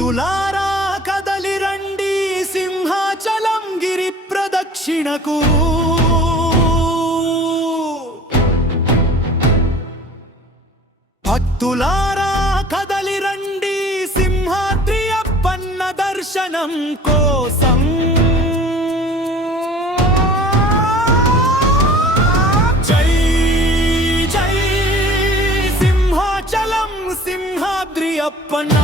భక్తులారా కదలి రండి సింహాచలం గిరి ప్రదక్షిణకు. భక్తులారా కదలి రండి సింహాద్రి అప్పన్న దర్శనం కోసం. జై జై సింహాచలం సింహాద్రి అప్పన్న.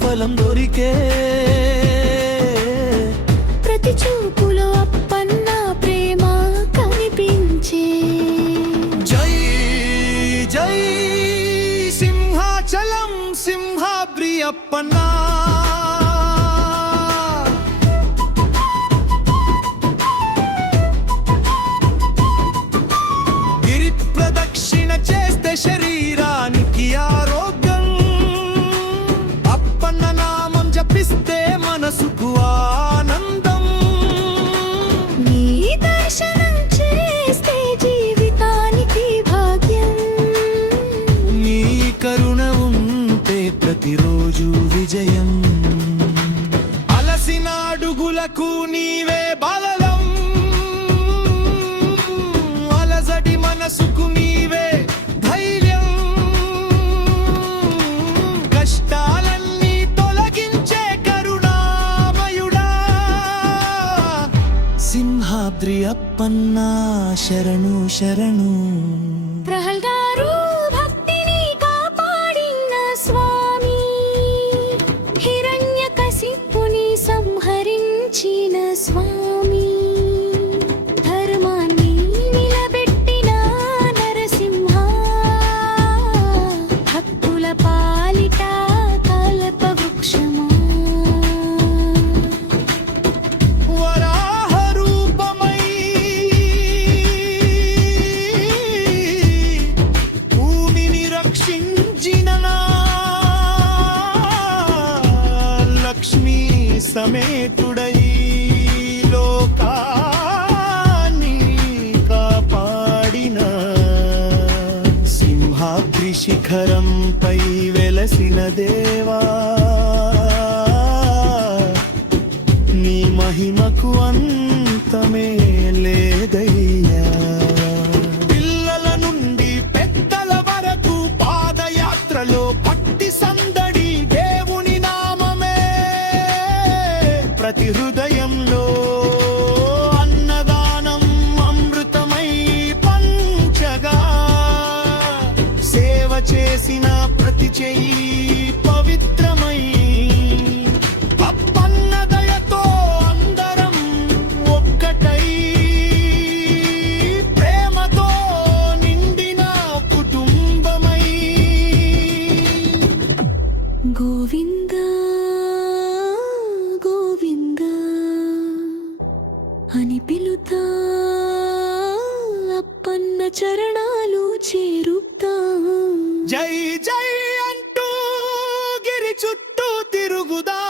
ఫలం దొరికే ప్రతి చూపులో అప్పన్న ప్రేమ కనిపించే. జై జై సింహాచలం సింహాద్రి అప్పన్న. గిరి ప్రదక్షిణ చేస్తే శరీరానికి ఆరోగ్యం. నామం జపిస్తే మనసుకు ఆనందం. నీ దర్శనం చేస్తే జీవితానికి భాగ్యం. నీ కరుణ ఉంటే ప్రతిరోజు విజయం. అలసిన అడుగులకు నీవే బలం. అలజడి మనసుకు నీవే ధైర్యం. సింహాద్రి అప్పన్న శరణు శరణు. ప్రహల్గారు భక్తిని కాపాడిన స్వామి, హిరణ్యకశిపుని సంహరించిన స్వామి, ధర్మాన్ని నిలబెట్టిన నరసింహ, భక్తుల పాలిట కల్ప వృక్షమా. సమేతుడై లోకాన్ని కాపాడిన సింహాద్రి శిఖరంపై వెలసిన దేవా, నీ మహిమకు అంతమే లేదయ్యా. పిల్లల నుండి పెద్దల వరకు పాదయాత్రలో పట్టి సందడి దేవుని నామమే. ప్రతి హృదయంలో అన్నదానం అమృతమై పంచగా, సేవ చేసిన ప్రతి చెయ్యి పవిత్రమై. అప్పన్న దయతో అందరం ఒక్కటై, ప్రేమతో నిండిన కుటుంబమై. గోవింద అని పిలుతా, అప్పన్న చరణాలు చేరుతా. జై జై అంటూ గిరి చుట్టూ తిరుగుదా,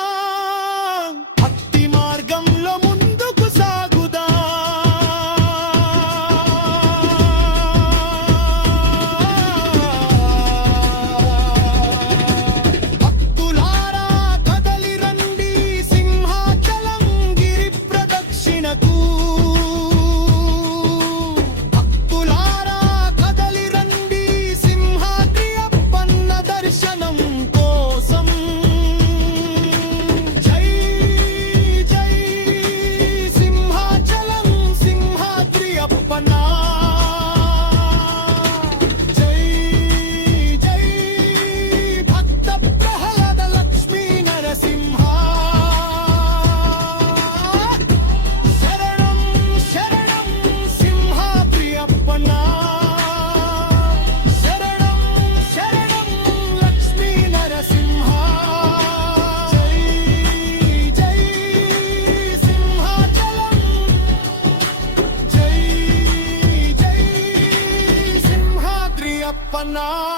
భక్తి మార్గంలో ముందుకు సాగుదా. భక్తులారా కదలి రండి సింహాచలం గిరి ప్రదక్షిణకు. భక్తులారా కదలి రండి సింహాద్రి అప్పన్న దర్శనం కోసం. నా